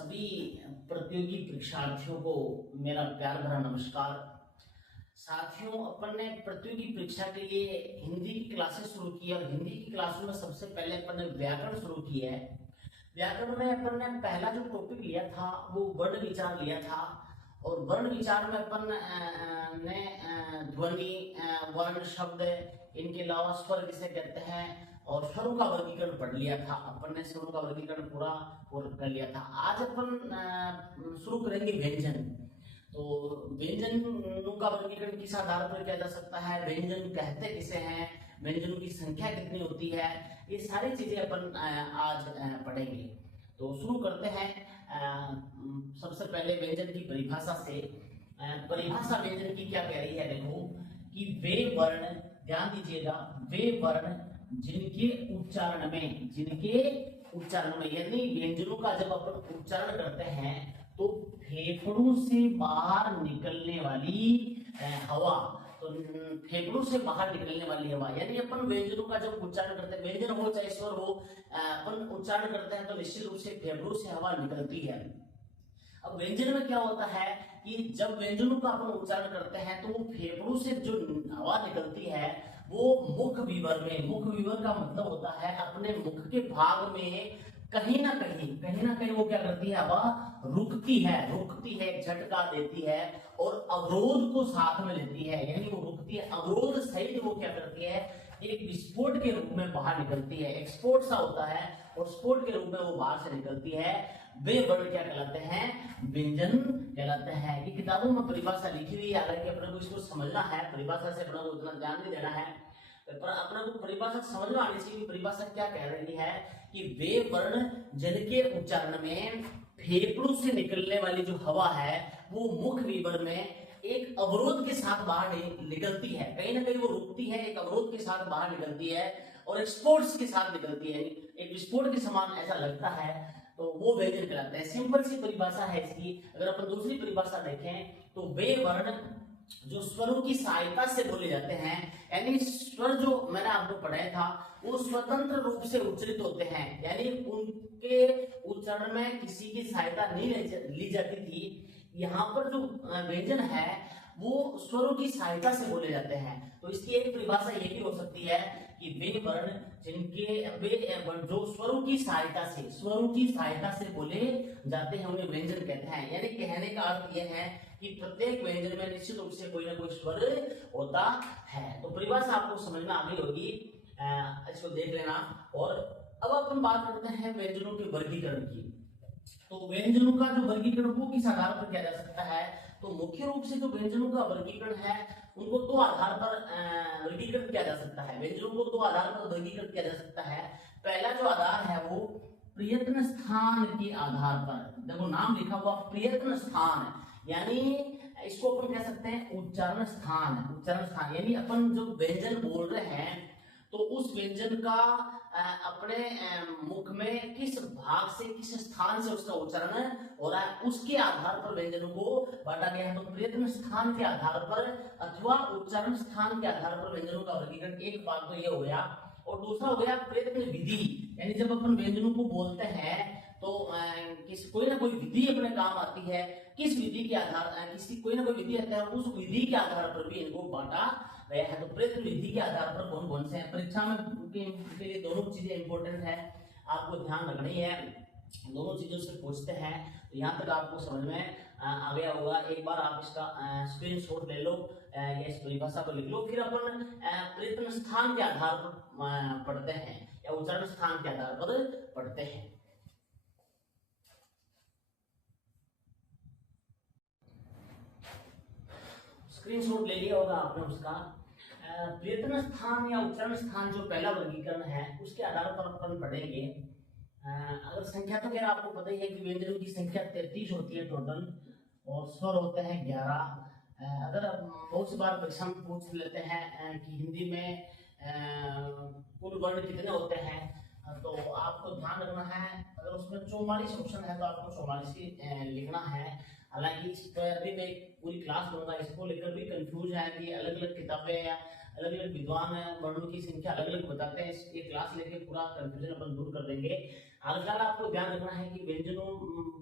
सभी प्रतियोगी परीक्षार्थियों को मेरा प्यार भरा नमस्कार। साथियों, अपन ने प्रतियोगी परीक्षा के लिए हिंदी की क्लासेस शुरू की और हिंदी की क्लासों में सबसे पहले अपन ने व्याकरण शुरू किया है। व्याकरण में अपन ने पहला जो टॉपिक लिया था वो वर्ण विचार लिया था और वर्ण विचार में अपन ने ध्वनि, वर्ण, शब्द, इनके अलावा स्वर किसे कहते हैं और स्वरों का वर्गीकरण पढ़ लिया था। अपन ने स्वरों का वर्गीकरण पूरा कर लिया था। आज अपन शुरू करेंगे व्यंजन। तो व्यंजनों का वर्गीकरण किस आधार पर किया जा सकता है, व्यंजन कहते किसे हैं, व्यंजनों की संख्या कितनी होती है, ये सारी चीजें अपन आज पढ़ेंगे। तो शुरू करते हैं सबसे पहले व्यंजन की परिभाषा से। परिभाषा व्यंजन की क्या कह रही है, देखो कि वे वर्ण, ध्यान दीजिएगा, वे वर्ण जिनके उच्चारण में यानी व्यंजनों का जब अपन उच्चारण करते हैं तो फेफड़ों से बाहर निकलने वाली हवा, तो फेफड़ों से बाहर निकलने वाली हवा, यानी अपन व्यंजनों का जब उच्चारण करते हैं, व्यंजन हो चाहे स्वर हो, अपन उच्चारण करते हैं तो निश्चित रूप से फेफड़ों से हवा निकलती है। अब व्यंजन में क्या होता है कि जब व्यंजनों का अपन उच्चारण करते हैं तो वो फेफड़ों से जो हवा निकलती है वो मुख विवर का मतलब होता है अपने मुख के भाग में कहीं ना कहीं वो क्या करती है, हवा रुकती है, झटका देती है और अवरोध को साथ में लेती है, यानी वो रुकती है, अवरोध सहित वो क्या करती है, एक विस्फोट के रूप में बाहर निकलती है, एक्सपोर्ट सा होता है और स्फोट के रूप में वो बाहर से निकलती है। वे वर्ण क्या कहलाते हैं, व्यंजन कहलाते हैं। कि किताबों में परिभाषा लिखी हुई है, हालांकि अपने को इसको समझना है, परिभाषा से अपने को उतना ध्यान नहीं देना है, पर अपने को परिभाषा समझ में आनी चाहिए। परिभाषा क्या कह रही है कि वे वर्ण जिनके उच्चारण में फेफड़ों से निकलने वाली जो हवा है वो मुख विवर में एक अवरोध के साथ बाहर निकलती है, कहीं ना कहीं वो रुकती है, एक अवरोध के साथ बाहर निकलती है और एक्सपोर्ट्स के साथ निकलती है, एक विस्फोट के समान ऐसा लगता है, तो वो व्यंजन कहलाता है। सिंपल सी परिभाषा है इसकी। अगर अपन दूसरी परिभाषा देखें तो वे वर्ण जो स्वरों की सहायता से बोले जाते हैं, यानी स्वर जो मैंने आपको पढ़ाया था वो स्वतंत्र रूप से उच्चारित होते हैं, यानी उनके उच्चारण में किसी की सहायता नहीं ली जाती थी। यहाँ पर जो व्यंजन है वो स्वरों की सहायता से बोले जाते हैं। तो इसकी एक परिभाषा ये भी हो सकती है कि वे वर्ण जो स्वरों की सहायता से बोले जाते हैं उन्हें व्यंजन कहते हैं। यानी कहने का अर्थ यह है कि प्रत्येक व्यंजन में निश्चित रूप से कोई ना कोई स्वर होता है। तो परिभाषा आपको समझ में आ गई होगी, इसको देख लेना। और अब अपन बात करते हैं व्यंजनों के वर्गीकरण की। तो व्यंजनों का जो वर्गीकरण वो किस आधार पर किया जा सकता है, तो मुख्य रूप से जो व्यंजनों का वर्गीकरण है उनको दो आधार पर वर्गीकरण किया जा सकता है। व्यंजनों को दो आधार पर वर्गीकरण किया जा सकता है। पहला जो आधार है वो प्रयत्न स्थान के आधार पर, देखो नाम लिखा हुआ प्रयत्न स्थान, यानी इसको अपन कह सकते हैं उच्चारण स्थान, यानी अपन जो व्यंजन बोल रहे हैं तो उस व्यंजन का अपने मुख में किस भाग से, किस स्थान से उसका उच्चारण हो रहा है, उसके आधार पर व्यंजनों को बांटा गया है। तो प्रयत्न स्थान के आधार पर अथवा उच्चारण स्थान के आधार पर व्यंजनों का वर्गीकरण एक बात तो ये हो गया। और दूसरा हो गया प्रयत्न विधि, यानी जब अपन व्यंजनों को बोलते हैं तो कोई ना कोई विधि अपने काम आती है, किस विधि के आधार कोई ना कोई विधि आता है, उस विधि के आधार पर भी इनको बांटा गया है। तो प्रयत्न विधि के आधार पर कौन कौन से हैं, परीक्षा में के लिए दोनों चीजें इंपॉर्टेंट है, आपको ध्यान रखनी है, दोनों चीजों से पूछते हैं। तो यहाँ तक आपको समझ में आ गया होगा। एक बार आप इसका स्क्रीनशॉट ले लो या इस परिभाषा को लिख लो, फिर अपन प्रयत्न स्थान के आधार पर पढ़ते हैं या उच्चारण स्थान के आधार पर पढ़ते हैं। स्क्रीनशॉट ले लिया होगा आपने उसका। प्रयत्न स्थान या उच्चारण स्थान जो पहला वर्गीकरण है उसके आधार पर अपन पढ़ेंगे। अगर संख्या तो खैर आपको पता ही है कि व्यंजनों की संख्या 33 होती है टोटल और स्वर होते हैं 11। अगर बहुत सी बार परीक्षा में पूछ लेते हैं कि हिंदी में कुल वर्ण कितने होते हैं, तो आपको ध्यान रखना है, अगर उसमें 44 ऑप्शन है तो आपको 44 ही लिखना है। हालांकि इस पर भी मैं पूरी क्लास लूंगा, इसको लेकर भी कंफ्यूज है कि अलग अलग किताबें या अलग अलग विद्वान वर्णों की संख्या अलग अलग बताते हैं। ये क्लास लेके पूरा कंफ्यूजन अपन दूर कर देंगे। हाल आपको ध्यान रखना है कि व्यंजनों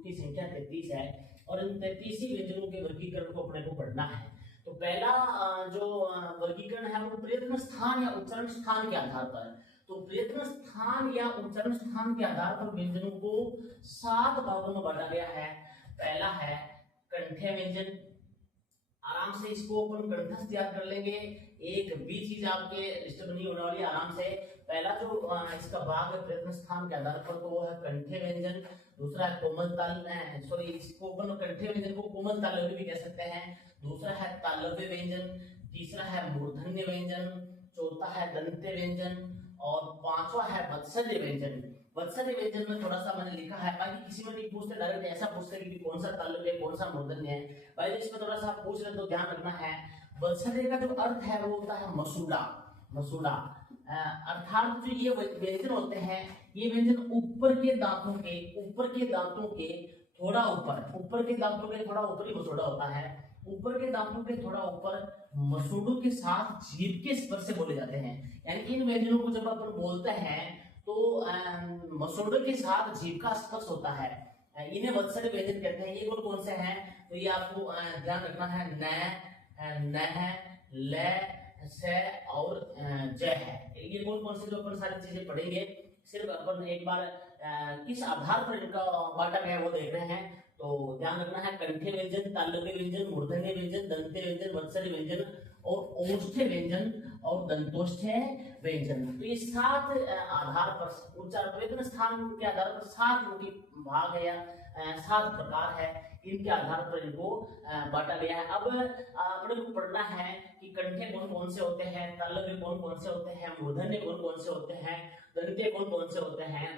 की संख्या 33 है और इन 33 ही व्यंजनों के वर्गीकरण को अपने को पढ़ना है। तो पहला जो वर्गीकरण है वो प्रयत्न स्थान या उच्चारण स्थान के आधार पर। तो प्रयत्न स्थान या उच्चारण स्थान के आधार पर व्यंजनों को 7 भागों में बांटा गया है। पहला है कंठ्य व्यंजन, आराम से इसको अपन कंठस्थ याद कर लेंगे। एक भी चीज आपके डिस्टर्ब नहीं होने वाली, आराम से। पहला जो इसका भाग है प्रयत्न स्थान के आधार पर, तो वो है कंठ्य व्यंजन। दूसरा है कोमल ताल, सॉरी इसको अपन कंठ्य व्यंजन को कोमल तालव्य भी कह सकते हैं। दूसरा है तालव्य व्यंजन, तीसरा है मूर्धन्य व्यंजन, चौथा है दंत्य व्यंजन और पांचवा है वत्सल्य व्यंजन। वत्सल्य व्यंजन में थोड़ा सा मैंने लिखा है, बाकी किसी में नहीं पूछते, डायरेक्ट ऐसा पूछते कि कौन सा तालव्य है कौन सा मूर्धन्य है। भाई इसमें थोड़ा सा पूछ रहे तो ध्यान रखना है। वत्सल्य का जो अर्थ है वो होता है मसूड़ा। मसूड़ा अर्थात जो ये व्यंजन होते हैं, ये व्यंजन ऊपर के दांतों के थोड़ा ऊपर के दांतों के थोड़ा ऊपर ही मसूड़ा होता है। ऊपर के दांतों के थोड़ा ऊपर मसूड़ों के साथ जीभ के स्पर्श से बोले जाते हैं। यानी इन व्यंजनों को जब अपन बोलते हैं तो मसूड़ों के साथ जीभ का स्पर्श होता है, इन्हें वत्सल्य व्यंजन कहते हैं। ये कौन से हैं तो ये आपको ध्यान रखना है, न, नह, ल, से और जय है। ये कौन से जो अपन सारी चीजें पढ़ेंगे, सिर्फ अपन एक बार किस आधार पर इनका बांटा गया वो देख रहे हैं। तो ध्यान रखना है कंठ्य व्यंजन, तालव्य व्यंजन, मूर्धन्य व्यंजन, दंत्य व्यंजन, वत्सल्य व्यंजन और ओष्ठ्य व्यंजन और दंतोष्ठ्य व्यंजन। तो ये 7 आधार पर उच्चारण प्रयत्न स्थान के आधार पर 7 इनके भाग है या 7 प्रकार है, इनके आधार पर इनको बांटा गया है। अब अपने को पढ़ना है कि कंठ्य कौन से होते हैं, तालव्य कौन से होते हैं, मूर्धन्य कौन से होते हैं, दंत्य कौन से होते हैं।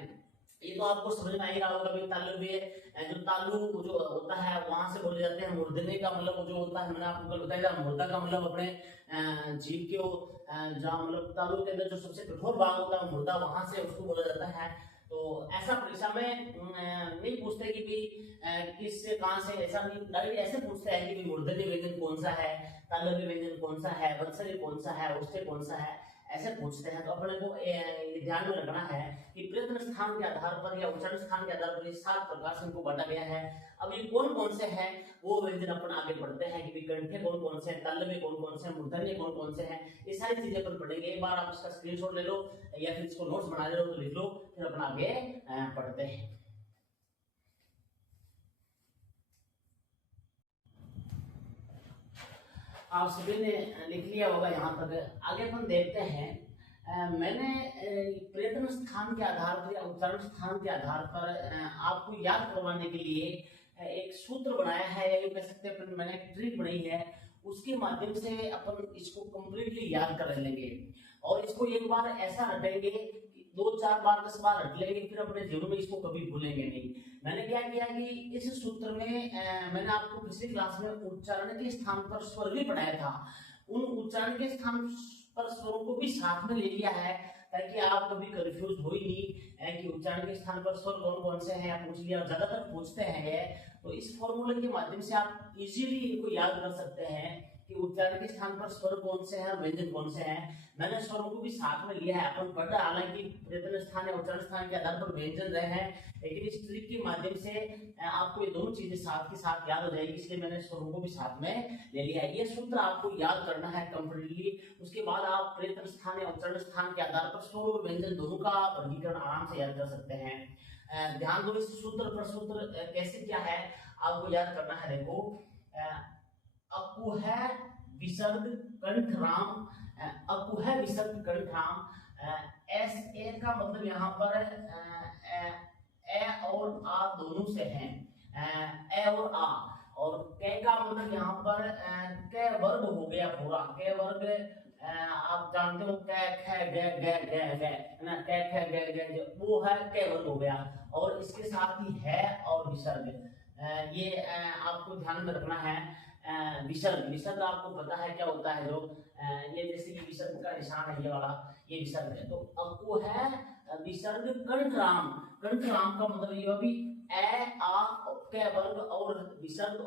ये तो आपको समझ में आ ही रहा होगा। तालव्य जो तालु जो होता है वहां से बोले जाते हैं। मूर्धन्य का मतलब जो होता है, मैंने आपको कल बताया था, मूर्धा का मतलब अपने जीभ के जहाँ मतलब तालु के अंदर जो सबसे कठोर भाग होता है मूर्धा, वहां से उसको बोला जाता है। तो ऐसा परीक्षा में नहीं पूछते कि भाई किससे कहाँ से, ऐसा नहीं, डायरेक्ट ऐसे पूछते हैं कि भाई मूर्धन्य व्यंजन कौन सा है, तालव्य व्यंजन कौन सा है, वत्सल्य कौन सा है, ओष्ठ्य कौन सा है, ऐसे पूछते हैं। तो अपने को ये ध्यान में रखना है कि प्रयत्न स्थान के आधार पर या उच्चारण स्थान के आधार पर ये 7 प्रकार से इनको बांटा गया है। अब ये कौन से हैं वो व्यंजन अपन आगे पढ़ते हैं कि कंठ्य कौन से हैं, तालव्य कौन से हैं, मूर्धन्य कौन से हैं, ये सारी चीजें अपन पढ़ेंगे। एक बार आप इसका स्क्रीनशॉट ले लो या फिर इसको नोट्स बना ले लो तो लिख लो, फिर अपन आगे पढ़ते हैं। आप सभी ने लिख लिया होगा यहाँ तक। आगे अपन देखते हैं। मैंने प्रयत्न स्थान के आधार पर या उच्चारण स्थान के आधार पर आपको याद करवाने के लिए एक सूत्र बनाया है, या कह सकते हैं मैंने एक ट्रिक बनाई है, उसके माध्यम से अपन इसको कंप्लीटली याद कर लेंगे। और इसको एक बार ऐसा रटेंगे, 2, 4 बार 10 बार रट लेंगे, फिर अपने जीवन में इसको कभी भूलेंगे नहीं। मैंने क्या किया कि इस सूत्र में मैंने आपको पिछली क्लास में उच्चारण के स्थान पर स्वर भी पढ़ाया था। उन उच्चारण के स्थान पर स्वरों को भी साथ में ले लिया है, ताकि आप कभी कंफ्यूज हो ही नहीं कि उच्चारण के स्थान पर स्वर कौन से हैं, पूछ लिया। ज्यादातर पूछते हैं, तो इस फॉर्मूले के माध्यम से आप इजीली इनको याद कर सकते हैं कि उच्चारण के स्थान पर स्वर कौन से हैं, व्यंजन कौन से हैं। मैंने स्वरों को भी साथ में लिया है। अपन पढ़ रहे हालांकि प्रयत्न स्थान या उच्चारण स्थान के आधार पर व्यंजन रहे हैं, लेकिन इस ट्रिक के माध्यम से आपको ये दोनों चीजें साथ के साथ याद हो जाएगी, इसलिए मैंने स्वरों को भी साथ में ले लिया है। ये सूत्र आपको याद करना है कंप्लीटली। उसके बाद आप प्रयत्न स्थान या उच्चारण स्थान के आधार पर स्वर और व्यंजन दोनों का वर्गीकरण आराम से याद कर सकते हैं। ध्यान दो, इस सूत्र पर सूत्र कैसे क्या है आपको याद करना है। देखो, अकुह विसर्ग कंठ राम, अकुह विसर्ग कंठ राम, एस ए का मतलब यहाँ पर ए और आ दोनों से हैं, ए और आ, और क का मतलब यहाँ पर क वर्ग हो गया पूरा। क वर्ग आप जानते हो, क ख ग ग ग ग ना, क ख ग ग वो है क वर्ग हो गया। और इसके साथ ही है और विसर्ग, ये आपको ध्यान में रखना है। विसर्ग आपको पता है क्या होता है, जो ये जैसे कि विसर्ग का निशान है, ये वाला ये विसर्ग है। तो अब वो है विसर्ग कंठ राम। कंठ राम का मतलब ये भी ए आ के वर्ग और विसर्ग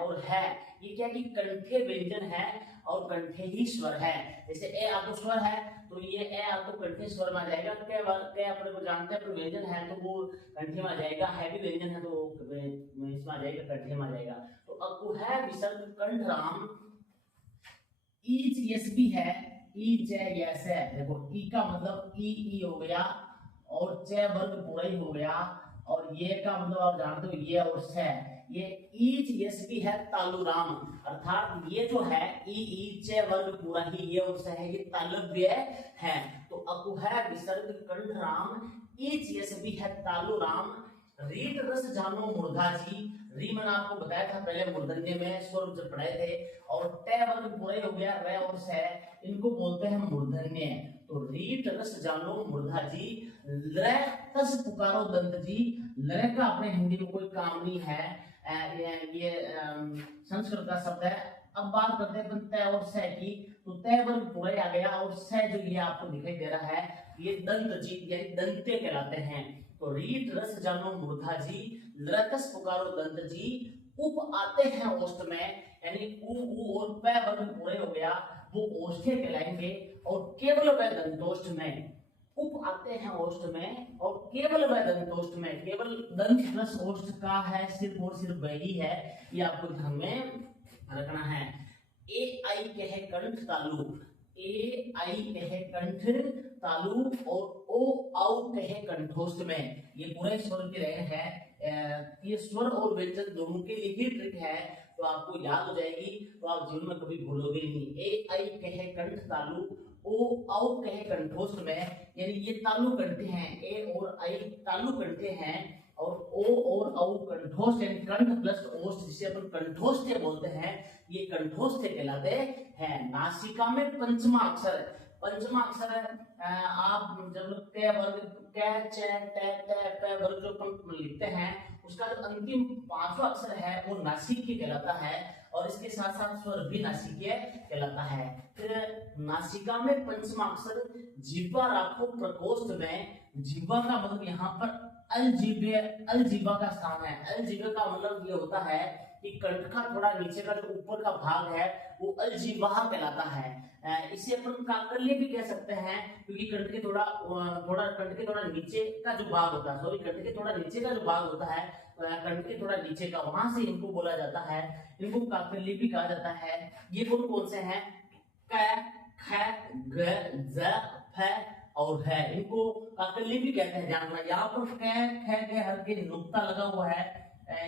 और है, ये क्या कि कंठे व्यंजन है और कंठे ही स्वर है। जैसे ए आपको स्वर है तो ये ए आपको कंठे स्वर में आ जाएगा, के अपने को जानते हैं, पर व्यंजन है तो वो कंठे में आ जाएगा, हैवी व्यंजन है तो इसमें आ जाएगा, कंठे में आ जाएगा। तो अकु है विसर्ग कंठ राम, ईच यस भी है, ई च यस है। देखो ई का मतलब ई हो गया और च वर्ग पूरा ही हो गया, और ये का मतलब आप जानते हो ये और छ, ये ईच यस भी है तालुराम, अर्थात ये जो है ई च वर्ग पूरा ही ये और छ है, ये तालव्य है। तो अकु है विसर्ग कंठ राम, ईच यस भी है तालुराम, रीट रस जानो मूर्धा जी। री मैंने आपको बताया था पहले मूर्धन्य में स्वर जब पढ़े थे, और टे वर्ग पूरे हो गया, रे और से, इनको बोलते हैं मूर्धन्य। तो रीट रस जानो मूर्धा जी, ल तस पुकारो दंत जी। ल का अपने हिंदी में कोई काम नहीं है, ये संस्कृत का शब्द है। अब बात करते हैं तय और से की, तो तय वर्ग पूरे आ गया, और से जो ये आपको दिखाई दे रहा है ये दंत जी यानी दंते कहलाते हैं। तो रीट रस जानो मूर्धा जी, लरकस पुकारो दंत जी, उप आते हैं ओष्ठ में, यानी उ और पै वर्ग पूरे हो गया, वो ओष्ठे कहलाएंगे। और केवल वह दंतोष्ठ में, उप आते हैं ओष्ठ में और केवल वह दंतोष्ठ में, केवल दंत प्लस ओष्ठ का है, सिर्फ और सिर्फ वही है, ये आपको ध्यान में रखना है। ए आई कहे कंठ तालु, ए आई कहे कंठ तालु, और ओ आउ कहे कंठोष्ठ में, ये पूरे स्वर की रेंज है। ये स्वर और व्यंजन दोनों के लिए ही ट्रिक है, तो आपको याद हो जाएगी, तो आप जीवन में कभी भूलोगे नहीं। ए आई कहे कंठ तालु, ओ आउ कहे कंठोष्ठ में, यानी ये तालु कंठे हैं, ए और आई तालु कंठे हैं, और ओ और औ कंठोष्ठ यानी कंठ प्लस ओष्ठ, जिसे अपन कंठोष्ठ बोलते हैं, ये कंठोष्ठ कहलाते हैं। नासिका में पंचमा अक्षर, पंचमा अक्षर आप जब क वर्ग क च ट ट प वर्ग जो अपन लिखते हैं, उसका जो अंतिम पांचवा अक्षर है वो नासिक कहलाता है, और इसके साथ साथ स्वर भी नासिकीय कहलाता है। फिर नासिका में पंचमा अक्षर, जिह्वा राखो प्रकोष्ठ में। जिह्वा का मतलब यहाँ पर अलजीबा का स्थान है। अलजीबा का मतलब ये होता है कि कंठ का थोड़ा नीचे का जो ऊपर का भाग है वो अलजीबा कहलाता है। इसे अपन काकल्य भी कह सकते हैं, क्योंकि कंठ के कंठ के थोड़ा नीचे का जो भाग होता है, सॉरी कंठ के थोड़ा नीचे का जो भाग होता है, कंठ के थोड़ा नीचे का, वहां से इनको बोला जाता है, इनको काकल्य भी कहा जाता है। ये कौन कौन से हैं? क, ख, ग, ज, फ और है, इनको काकल्य भी कहते हैं। जानना यहाँ पर ख के हल्के नुक्ता लगा हुआ है,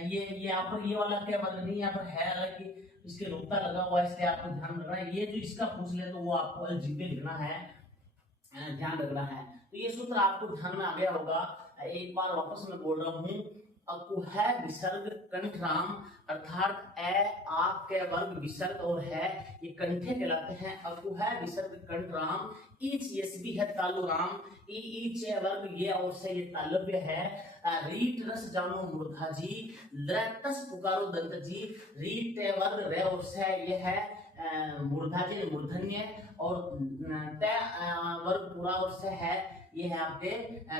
ये यहाँ पर ये वाला क्या मतलब नहीं, यहाँ पर है हालांकि इसके नुक्ता लगा हुआ है, इसलिए आपको ध्यान रखना है। ये जो इसका पूछ ले तो वो आपको अलजीबे लिखना है, ध्यान रखना है। तो ये सूत्र आपको ध्यान में आ गया होगा। एक बार वापस मैं बोल रहा हूँ, अकु है विसर्ग कंठ राम, अर्थात ए आ के वर्ग विसर्ग और है ये कंठे कहलाते हैं। अकु है विसर्ग कंठ राम, ईच यस भी है तालु राम, ई च वर्ग ये और से ये तालव्य है। रीट रस जानो मूर्धा जी, लतस पुकारो दंत जी, रीट वर्ग रे और से ये है मूर्धा जी मूर्धन्य, और त वर्ग पूरा और से है ये है आपके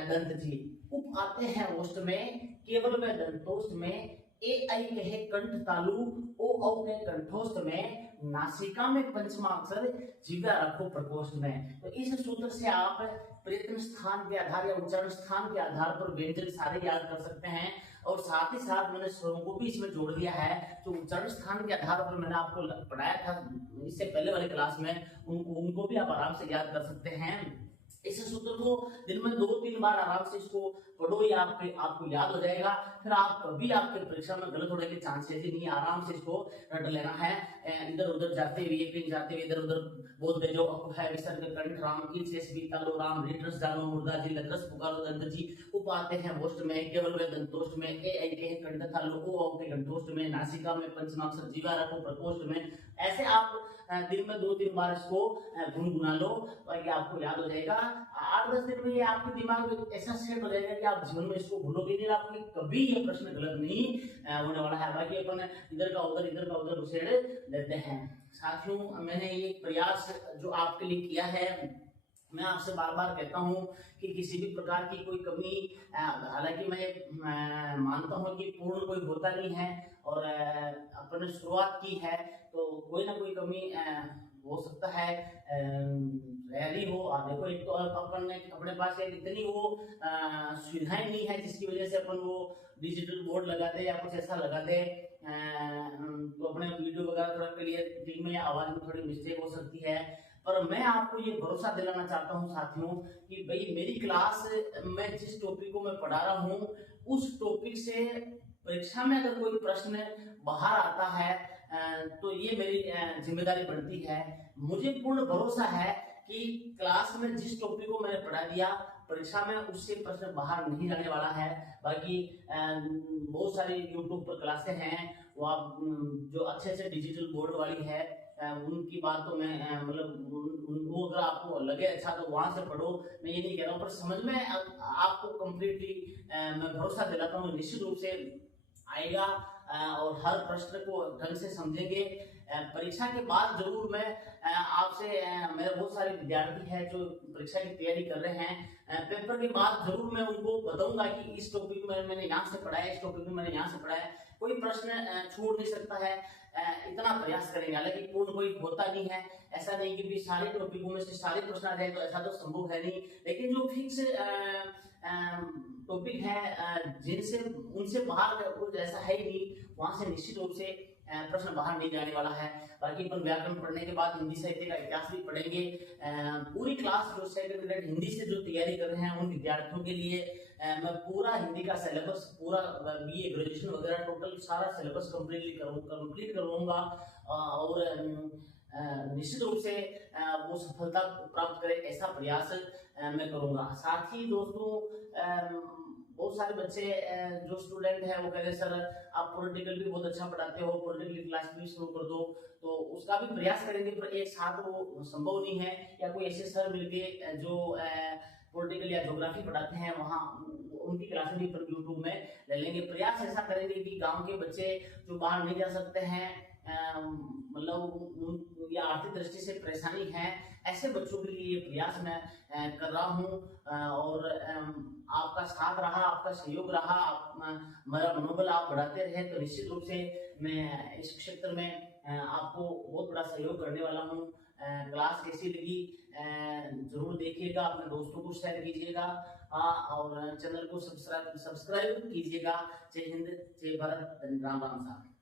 दंत जी। उप आते हैं ओष्ठ में, केवल में दंतोष्ठ में, ए आई कहे कंठ तालु, ओ औ के कंठोष्ठ में, नासिका में पंचमा अक्षर, जिह्वा रखो प्रकोष्ठ में। तो इस सूत्र से आप प्रयत्न स्थान के आधार या उच्चारण स्थान के आधार पर व्यंजन सारे याद कर सकते हैं, और साथ ही साथ मैंने स्वरों को भी इसमें जोड़ दिया है। तो उच्चारण स्थान के आधार पर मैंने आपको पढ़ाया था इससे पहले वाले क्लास में, उनको भी आप आराम से याद कर सकते हैं। इस सूत्र को दिन में 2-3 बार आराम से इसको पढ़ो, या आपको याद हो जाएगा। फिर आप कभी आपके परीक्षा में गलत होने के चांसेस ही नहीं, आराम से इसको रट लेना है। इधर उधर जाते हुए कहीं जाते हुए इधर उधर बोल दे जो है विसर्ग कंठ राम की शेष भी तालो राम, रीटरस जानो मुर्दा जी, लतरस पुकारो दंत जी, उप आते हैं ओष्ठ में, केवल वे दंतोष्ठ में, ए आई के कंठ तालो, ओ औ के कंठोष्ठ में, नासिका में पंचमाक्षर, जिह्वा रखो प्रकोष्ठ में। ऐसे आप दिन में 2-3 बार इसको गुनगुना लो, ताकि आपको याद हो जाएगा। 8-10 दिन में ये आपके दिमाग में ऐसा सेट हो जाएगा कि आप जीवन में इसको भूलोगे नहीं, आपके कभी ये प्रश्न गलत नहीं होने वाला है। बाकी अपन इधर का उधर उसेड़ लेते हैं। साथियों, मैंने ये प्रयास जो आपके लिए किया है मैं आपसे बार बार कहता हूं कि किसी भी प्रकार की कोई कमी, हालांकि मैं मानता हूं कि पूर्ण कोई होता नहीं है, और अपन ने शुरुआत की है तो कोई ना कोई कमी हो सकता है, रैली हो। आप देखो, एक तो अपन ने अपने पास एक इतनी वो सुविधाएं नहीं है जिसकी वजह से अपन वो डिजिटल बोर्ड लगा दे या कुछ ऐसा लगा दे, तो अपने वीडियो वगैरह थोड़ा क्लियर, टीम में आवाज में थोड़ी मिस्टेक हो सकती है। पर मैं आपको ये भरोसा दिलाना चाहता हूँ साथियों कि भाई मेरी क्लास में जिस टॉपिक को मैं पढ़ा रहा हूँ उस टॉपिक से परीक्षा में अगर कोई प्रश्न बाहर आता है तो ये मेरी जिम्मेदारी बनती है। मुझे पूर्ण भरोसा है कि क्लास में जिस टॉपिक को मैंने पढ़ा दिया परीक्षा में उससे प्रश्न बाहर नहीं जाने वाला है। बाकी बहुत सारी यूट्यूब पर क्लासें हैं, वो आप जो अच्छे से डिजिटल बोर्ड वाली है उनकी बात तो मैं वो अगर आपको लगे अच्छा तो वहां से पढ़ो, मैं ये नहीं कह रहा हूँ, पर समझ में आपको कंप्लीटली मैं भरोसा दिलाता हूँ निश्चित रूप से आएगा, और हर प्रश्न को ढंग से समझेंगे। परीक्षा के बाद जरूर मैं आपसे, मेरे बहुत सारे विद्यार्थी हैं जो परीक्षा की तैयारी कर रहे हैं, पेपर के बाद जरूर मैं उनको बताऊंगा कि इस टॉपिक में मैंने यहाँ से पढ़ा है, इस टॉपिक में मैंने यहाँ से पढ़ा है, कोई प्रश्न छूट नहीं सकता है। इतना प्रयास करेंगे, हालांकि पूर्ण कोई होता नहीं है, ऐसा नहीं कि भी सारे टॉपिकों में से सारे प्रश्न आ जाए, तो ऐसा तो संभव है नहीं, लेकिन जो फिक्स टॉपिक है जिनसे उनसे बाहर कुछ ऐसा है ही नहीं, वहां से निश्चित रूप से प्रश्न बाहर नहीं जाने वाला है। बाकी अपन व्याकरण पढ़ने के बाद हिंदी साहित्य का इतिहास भी पढ़ेंगे। पूरी क्लास जो सेकंड ग्रेड हिंदी से जो तैयारी कर रहे हैं उन विद्यार्थियों के लिए मैं पूरा हिंदी का सिलेबस, पूरा बीए ग्रेजुएशन वगैरह टोटल सारा सिलेबस कंप्लीट करवाऊंगा, और निश्चित रूप से वो सफलता प्राप्त करे ऐसा प्रयास मैं करूंगा। साथ ही दोस्तों, बहुत सारे बच्चे जो स्टूडेंट हैं वो कहते हैं सर आप पॉलिटिकल भी बहुत अच्छा पढ़ाते हो, पॉलिटिकल क्लास भी शुरू कर दो, तो उसका भी प्रयास करेंगे, पर एक साथ वो संभव नहीं है, या कोई ऐसे सर मिलके जो पॉलिटिकल या ज्योग्राफी पढ़ाते हैं वहाँ उनकी क्लासें भी यूट्यूब में ले लेंगे। प्रयास ऐसा करेंगे कि गांव के बच्चे जो बाहर नहीं जा सकते हैं, या आर्थिक दृष्टि से परेशानी है, ऐसे बच्चों के लिए ये प्रयास मैं कर रहा हूँ, और आपका साथ रहा, आपका सहयोग रहा, मेरा मनोबल आप बढ़ाते रहे, तो निश्चित रूप से मैं इस क्षेत्र में आपको बहुत बड़ा सहयोग करने वाला हूँ। क्लास कैसी लगी जरूर देखिएगा, अपने दोस्तों को शेयर कीजिएगा, और चैनल को सब्सक्राइब कीजिएगा। जय हिंद, जय भारत, राम राम साहब।